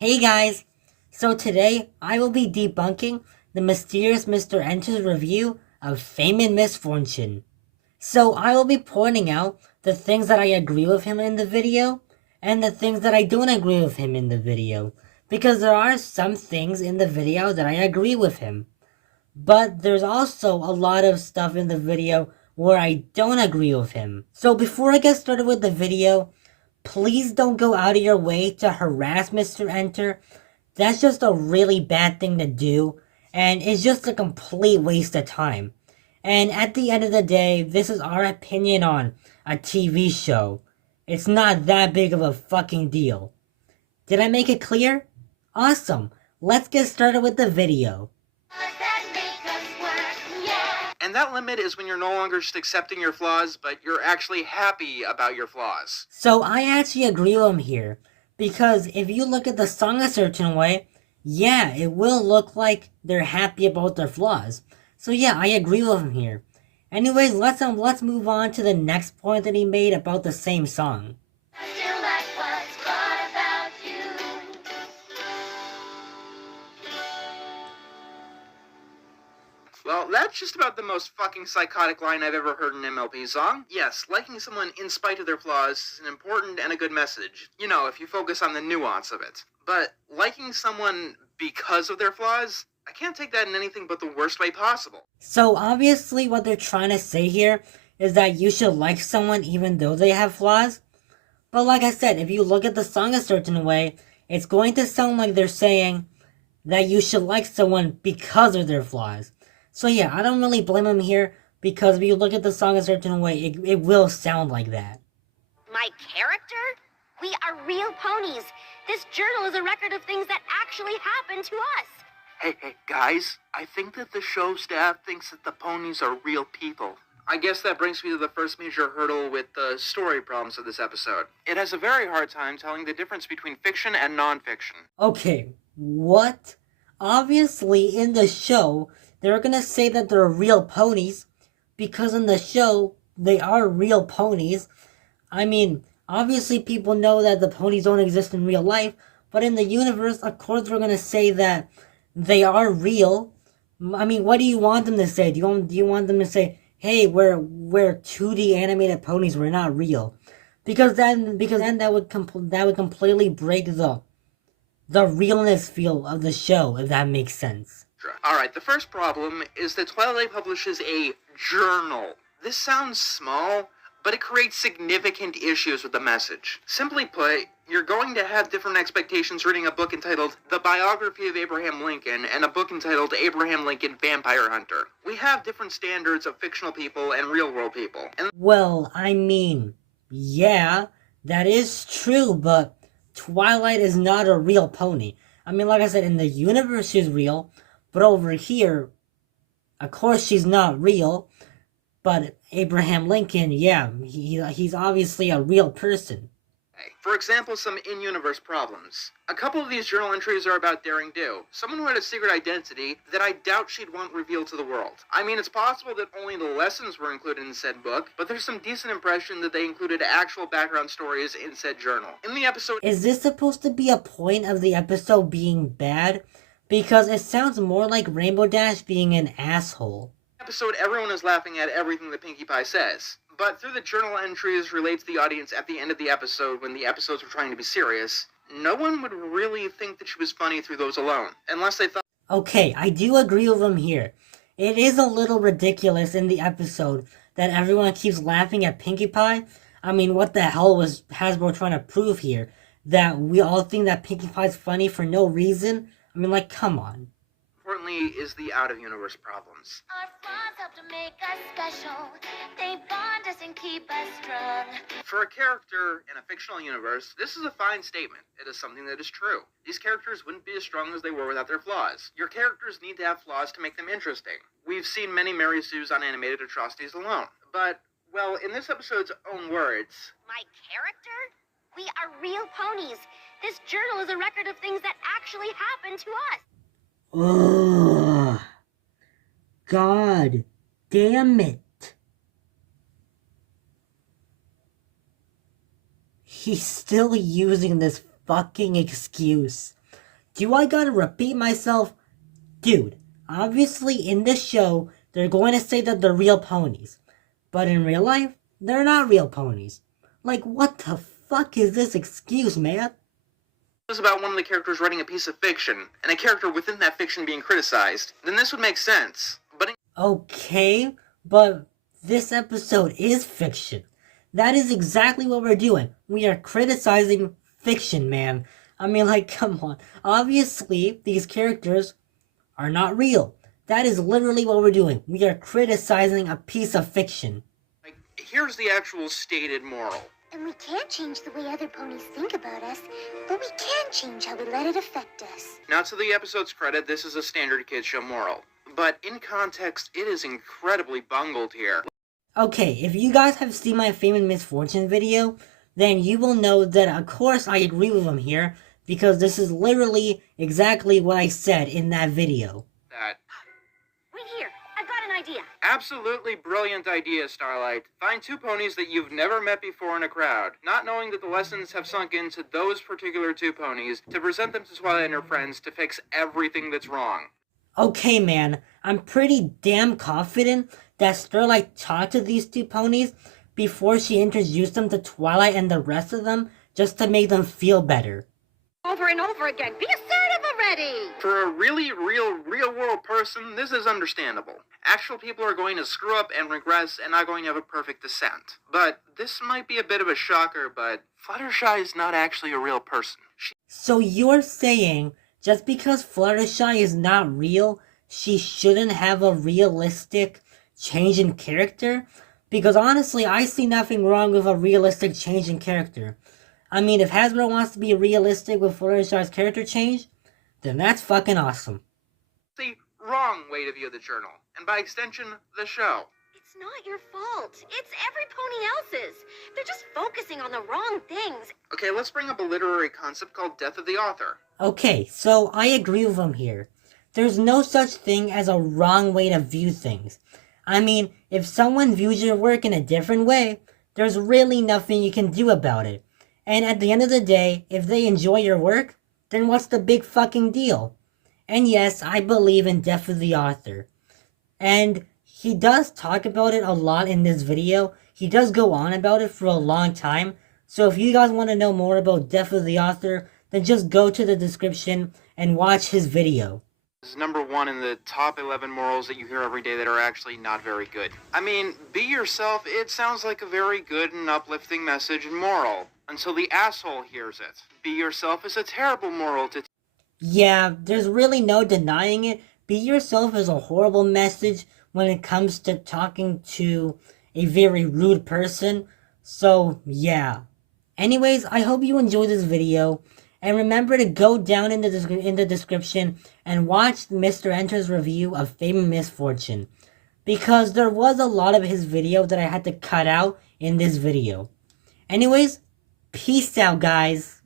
Hey guys! So today I will be debunking the mysterious Mr. Enter's review of Fame and Misfortune. So I will be pointing out the things that I agree with him in the video and the things that I don't agree with him in the video. Because there are some things in the video that I agree with him. But there's also a lot of stuff in the video where I don't agree with him. So before I get started with the video, please don't go out of your way to harass Mr. Enter. That's just a really bad thing to do, and it's just a complete waste of time. And at the end of the day, this is our opinion on a TV show. It's not that big of a fucking deal. Did I make it clear? Awesome. Let's get started with the video. And that limit is when you're no longer just accepting your flaws, but you're actually happy about your flaws. So I actually agree with him here. Because if you look at the song a certain way, yeah, it will look like they're happy about their flaws. So yeah, I agree with him here. Anyways, let's move on to the next point that he made about the same song. Well, that's just about the most fucking psychotic line I've ever heard in an MLP song. Yes, liking someone in spite of their flaws is an important and a good message. You know, if you focus on the nuance of it. But liking someone because of their flaws, I can't take that in anything but the worst way possible. So obviously what they're trying to say here is that you should like someone even though they have flaws. But like I said, if you look at the song a certain way, it's going to sound like they're saying that you should like someone because of their flaws. So yeah, I don't really blame him here, because if you look at the song a certain way, it will sound like that. My character? We are real ponies. This journal is a record of things that actually happened to us. Hey, guys, I think that the show staff thinks that the ponies are real people. I guess that brings me to the first major hurdle with the story problems of this episode. It has a very hard time telling the difference between fiction and non-fiction. Okay, what? Obviously, in the show, they're gonna say that they're real ponies, because in the show, they are real ponies. I mean, obviously people know that the ponies don't exist in real life, but in the universe, of course we're gonna say that they are real. I mean, what do you want them to say? Do you want them to say, hey, we're 2D animated ponies, we're not real? Because then that would completely break the realness feel of the show, if that makes sense. Alright, the first problem is that Twilight publishes a journal. This sounds small, but it creates significant issues with the message. Simply put, you're going to have different expectations reading a book entitled The Biography of Abraham Lincoln and a book entitled Abraham Lincoln Vampire Hunter. We have different standards of fictional people and real-world people. Well, I mean, yeah, that is true, but Twilight is not a real pony. I mean, like I said, in the universe she's real, but over here, of course she's not real. But Abraham Lincoln, yeah, he's obviously a real person. For example, some in-universe problems. A couple of these journal entries are about Daring Do, someone who had a secret identity that I doubt she'd want revealed to the world. I mean, it's possible that only the lessons were included in said book, but there's some decent impression that they included actual background stories in said journal. In the episode... Is this supposed to be a point of the episode being bad? Because it sounds more like Rainbow Dash being an asshole. Episode, everyone is laughing at everything that Pinkie Pie says. But through the journal entries relayed to the audience at the end of the episode, when the episodes were trying to be serious, no one would really think that she was funny through those alone, unless they thought... Okay, I do agree with him here. It is a little ridiculous in the episode that everyone keeps laughing at Pinkie Pie. I mean, what the hell was Hasbro trying to prove here? That we all think that Pinkie Pie's funny for no reason? I mean, like, come on. Importantly is the out-of-universe problems. Our flaws help to make us special. They bond us and keep us strong. For a character in a fictional universe, this is a fine statement. It is something that is true. These characters wouldn't be as strong as they were without their flaws. Your characters need to have flaws to make them interesting. We've seen many Mary Sues on animated atrocities alone. But, well, in this episode's own words... My character? We are real ponies. This journal is a record of things that actually happened to us. Ugh. God damn it. He's still using this fucking excuse. Do I gotta repeat myself? Dude, obviously in this show, they're going to say that they're real ponies. But in real life, they're not real ponies. Like, what the fuck is this excuse, man? Was about one of the characters writing a piece of fiction, and a character within that fiction being criticized, then this would make sense. But Okay, but this episode is fiction. That is exactly what we're doing. We are criticizing fiction, man. I mean, like, come on. Obviously, these characters are not real. That is literally what we're doing. We are criticizing a piece of fiction. like, here's the actual stated moral. And we can't change the way other ponies think about us, but we can change how we let it affect us. Now, to the episode's credit, this is a standard kids show moral. But in context, it is incredibly bungled here. Okay, if you guys have seen my Fame and Misfortune video, then you will know that of course I agree with him here, because this is literally exactly what I said in that video. That Wait here, I've got an idea. absolutely brilliant idea, Starlight. Find two ponies that you've never met before in a crowd, not knowing that the lessons have sunk into those particular two ponies, to present them to Twilight and her friends to fix everything that's wrong. Okay, man, I'm pretty damn confident that Starlight talked to these two ponies before she introduced them to Twilight and the rest of them, just to make them feel better. Over and over again. Be assertive already. For a really real world person, this is understandable. Actual people are going to screw up and regress and not going to have a perfect descent. But this might be a bit of a shocker, but Fluttershy is not actually a real person. So you're saying, just because Fluttershy is not real, she shouldn't have a realistic change in character? Because honestly, I see nothing wrong with a realistic change in character. I mean, if Hasbro wants to be realistic with Fluttershy's character change, then that's fucking awesome. The wrong way to view the journal, and by extension, the show. It's not your fault. It's every pony else's. They're just focusing on the wrong things. Okay, let's bring up a literary concept called death of the author. Okay, so I agree with him here. There's no such thing as a wrong way to view things. I mean, if someone views your work in a different way, there's really nothing you can do about it. And at the end of the day, if they enjoy your work, then what's the big fucking deal? And yes, I believe in death of the author. And he does talk about it a lot in this video. He does go on about it for a long time. So if you guys want to know more about death of the author, then just go to the description and watch his video. This is number one in the top 11 morals that you hear every day that are actually not very good. I mean, be yourself, it sounds like a very good and uplifting message and moral. Until the asshole hears it. Be yourself is a terrible moral to Yeah, there's really no denying it. Be yourself is a horrible message when it comes to talking to a very rude person. So, yeah. Anyways, I hope you enjoyed this video. And remember to go down in the description and watch Mr. Enter's review of Fame and Misfortune. Because there was a lot of his video that I had to cut out in this video. Anyways, peace out, guys.